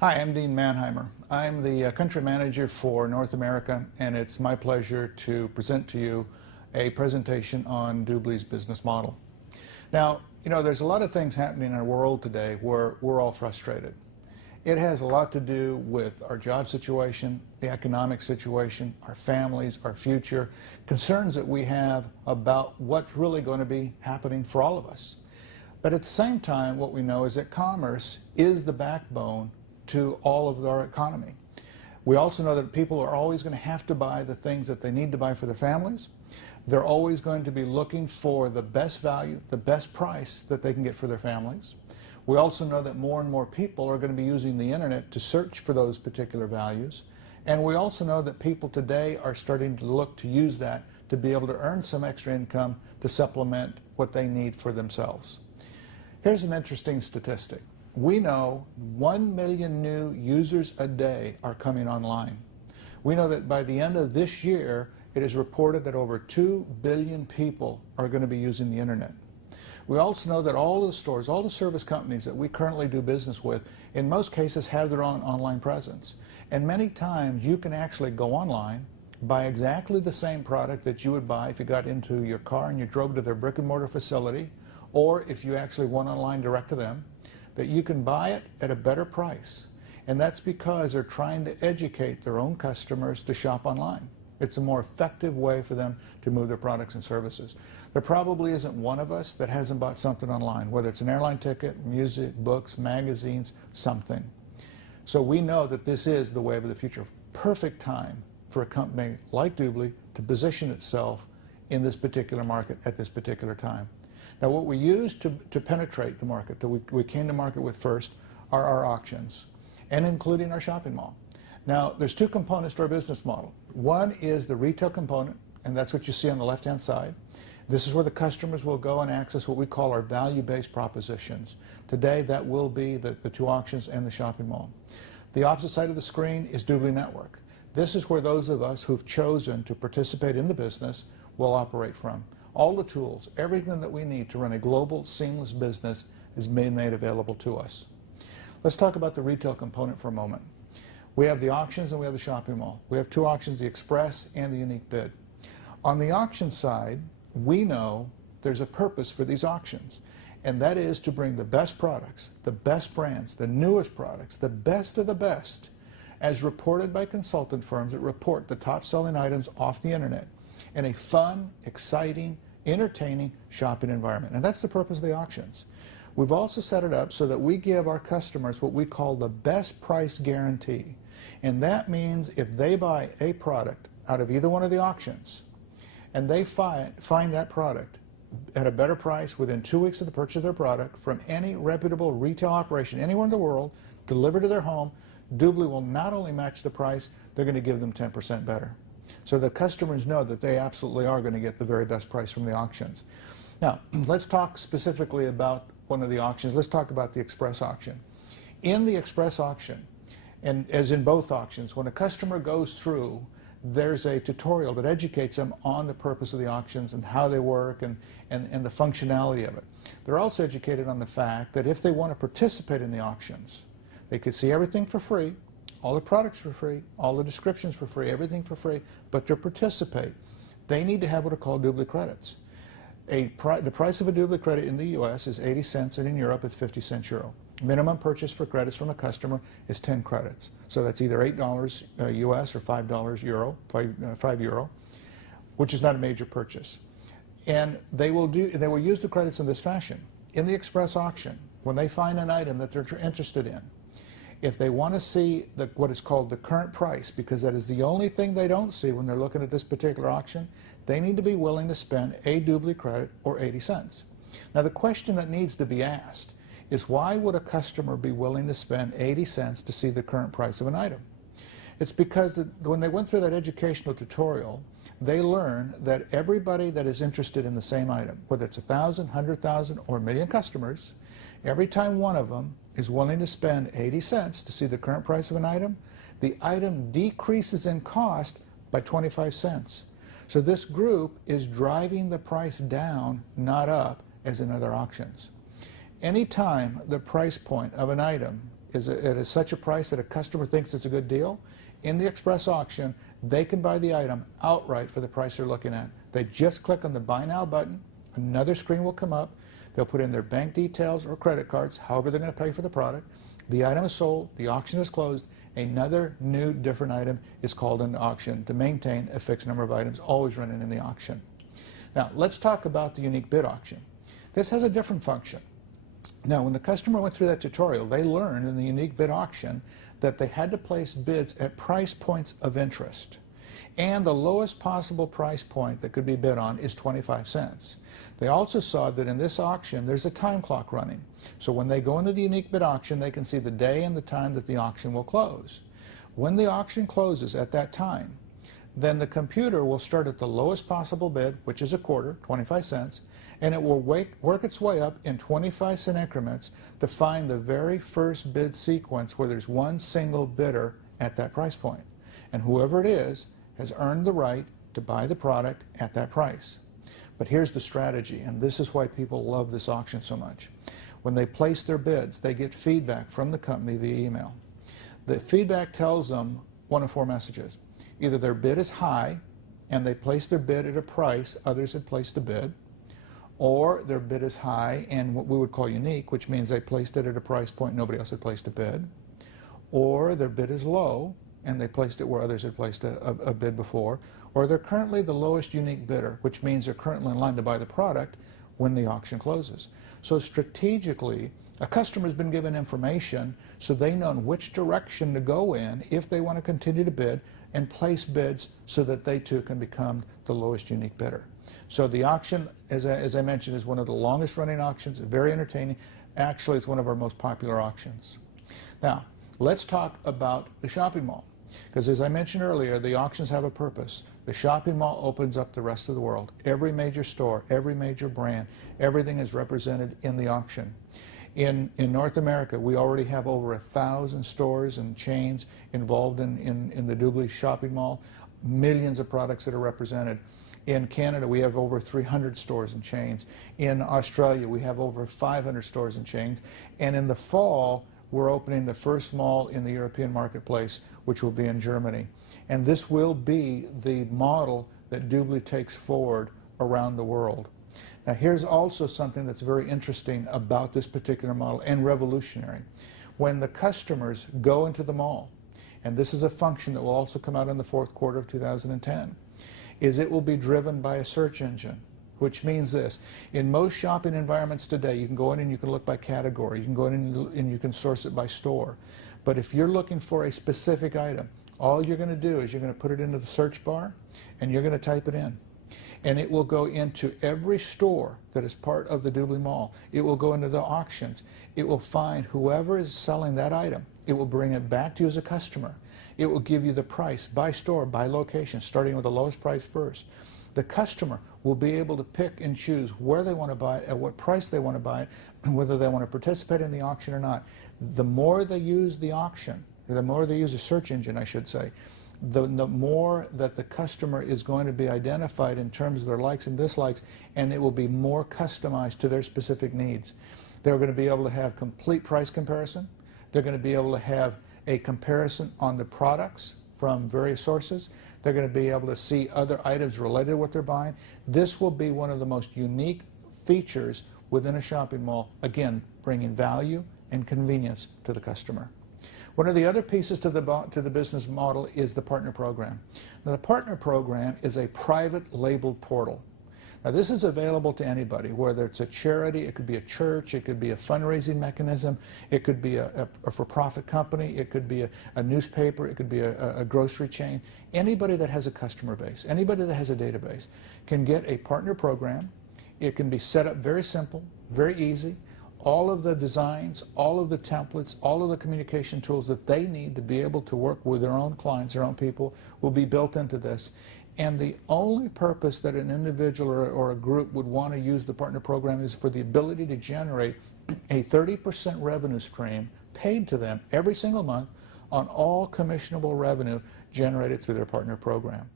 Hi, I'm Dean Mannheimer. I'm the country manager for North America, and it's my pleasure to present to you a presentation on Doobly's business model. Now, there's a lot of things happening in our world today where we're all frustrated. It has a lot to do with our job situation, the economic situation, our families, our future, concerns that we have about what's really going to be happening for all of us. But at the same time, what we know is that commerce is the backbone to all of our economy. We also know that people are always going to have to buy the things that they need to buy for their families. They're always going to be looking for the best value, the best price that they can get for their families. We also know that more and more people are going to be using the internet to search for those particular values. And we also know that people today are starting to look to use that to be able to earn some extra income to supplement what they need for themselves. Here's an interesting statistic. We know 1 million new users a day are coming online. We know that by the end of this year, it is reported that over 2 billion people are going to be using the internet. We also know that all the stores, all the service companies that we currently do business with, in most cases have their own online presence. And many times you can actually go online, buy exactly the same product that you would buy if you got into your car and you drove to their brick and mortar facility, or if you actually went online direct to them, that you can buy it at a better price. And that's because they're trying to educate their own customers to shop online. It's a more effective way for them to move their products and services. There probably isn't one of us that hasn't bought something online, whether it's an airline ticket, music, books, magazines, something. So we know that this is the wave of the future. Perfect time for a company like Doobly to position itself in this particular market at this particular time. Now, what we use to penetrate the market, that we came to market with first, are our auctions, and including our shopping mall. Now, there's two components to our business model. One is the retail component, and that's what you see on the left-hand side. This is where the customers will go and access what we call our value-based propositions. Today, that will be the two auctions and the shopping mall. The opposite side of the screen is Doobly Network. This is where those of us who've chosen to participate in the business will operate from. All the tools, everything that we need to run a global, seamless business is made available to us. Let's talk about the retail component for a moment. We have the auctions and we have the shopping mall. We have two auctions, the Express and the Unique Bid. On the auction side, we know there's a purpose for these auctions, and that is to bring the best products, the best brands, the newest products, the best of the best, as reported by consultant firms that report the top-selling items off the internet in a fun, exciting, entertaining shopping environment. And that's the purpose of the auctions. We've also set it up so that we give our customers what we call the best price guarantee. And that means if they buy a product out of either one of the auctions and they find that product at a better price within 2 weeks of the purchase of their product from any reputable retail operation anywhere in the world, delivered to their home, Doobly will not only match the price, they're going to give them 10% better. So the customers know that they absolutely are going to get the very best price from the auctions. Now, let's talk specifically about one of the auctions. Let's talk about the Express auction. In the Express auction, and as in both auctions, when a customer goes through, there's a tutorial that educates them on the purpose of the auctions and how they work and the functionality of it. They're also educated on the fact that if they want to participate in the auctions, they could see everything for free, all the products for free, all the descriptions for free, everything for free, but to participate, they need to have what are called Doobly credits. The price of a Doobly credit in the US is 80 cents, and in Europe it's 50 cents euro. Minimum purchase for credits from a customer is 10 credits. So that's either $8 US or $5 euro, 5 euro, which is not a major purchase. And they will use the credits in this fashion. In the Express auction, when they find an item that they're interested in, if they want to see what is called the current price, because that is the only thing they don't see when they're looking at this particular auction, they need to be willing to spend a Doobly credit or 80 cents. Now, the question that needs to be asked is, why would a customer be willing to spend 80 cents to see the current price of an item? It's because when they went through that educational tutorial, they learned that everybody that is interested in the same item, whether it's 1,000, 100,000, or a million customers, every time one of them is willing to spend 80 cents to see the current price of an item, the item decreases in cost by 25 cents. So this group is driving the price down, not up, as in other auctions. Anytime the price point of an item is at such a price that a customer thinks it's a good deal, in the express auction, they can buy the item outright for the price they're looking at. They just click on the Buy Now button, another screen will come up, they'll put in their bank details or credit cards, however they're going to pay for the product. The item is sold, the auction is closed, another new different item is called into auction to maintain a fixed number of items always running in the auction. Now let's talk about the unique bid auction. This has a different function. Now when the customer went through that tutorial, they learned in the unique bid auction that they had to place bids at price points of interest. And the lowest possible price point that could be bid on is 25 cents. They also saw that in this auction there's a time clock running. So when they go into the unique bid auction, they can see the day and the time that the auction will close. When the auction closes at that time, then the computer will start at the lowest possible bid, which is a quarter, 25 cents, and it will work its way up in 25-cent increments to find the very first bid sequence where there's one single bidder at that price point. And whoever it is has earned the right to buy the product at that price. But here's the strategy, and this is why people love this auction so much. When they place their bids, they get feedback from the company via email. The feedback tells them one of four messages. Either their bid is high, and they placed their bid at a price others had placed a bid, or their bid is high and what we would call unique, which means they placed it at a price point nobody else had placed a bid, or their bid is low, and they placed it where others had placed a bid before, or they're currently the lowest unique bidder, which means they're currently in line to buy the product when the auction closes. So strategically, a customer's been given information so they know in which direction to go in if they want to continue to bid and place bids so that they too can become the lowest unique bidder. So the auction, as I mentioned, is one of the longest running auctions, very entertaining. Actually, it's one of our most popular auctions. Now, let's talk about the shopping mall. Because as I mentioned earlier, the auctions have a purpose. The shopping mall opens up the rest of the world. Every major store, every major brand, everything is represented in the auction. In North America, we already have over 1,000 stores and chains involved in the Doobly shopping mall, millions of products that are represented. In Canada, we have over 300 stores and chains. In Australia, we have over 500 stores and chains. And in the fall, we're opening the first mall in the European marketplace, which will be in Germany. And this will be the model that Doobly takes forward around the world. Now here's also something that's very interesting about this particular model and revolutionary. When the customers go into the mall, and this is a function that will also come out in the fourth quarter of 2010, is it will be driven by a search engine. Which means this, in most shopping environments today, you can go in and you can look by category, you can go in and you can source it by store. But if you're looking for a specific item, all you're going to do is you're going to put it into the search bar and you're going to type it in. And it will go into every store that is part of the Doobly Mall. It will go into the auctions. It will find whoever is selling that item. It will bring it back to you as a customer. It will give you the price by store, by location, starting with the lowest price first. The customer will be able to pick and choose where they want to buy it, at what price they want to buy it, and whether they want to participate in the auction or not. The more they use the auction, or the more they use a search engine, I should say, the more that the customer is going to be identified in terms of their likes and dislikes, and it will be more customized to their specific needs. They're going to be able to have complete price comparison. They're going to be able to have a comparison on the products from various sources. They're going to be able to see other items related to what they're buying. This will be one of the most unique features within a shopping mall, again, bringing value and convenience to the customer. One of the other pieces to the business model is the partner program. Now, the partner program is a private labeled portal. Now, this is available to anybody, whether it's a charity, it could be a church, it could be a fundraising mechanism, it could be a for-profit company, it could be a newspaper, it could be a grocery chain. Anybody that has a customer base, anybody that has a database can get a partner program. It can be set up very simple, very easy. All of the designs, all of the templates, all of the communication tools that they need to be able to work with their own clients, their own people, will be built into this. And the only purpose that an individual or a group would want to use the partner program is for the ability to generate a 30% revenue stream paid to them every single month on all commissionable revenue generated through their partner program.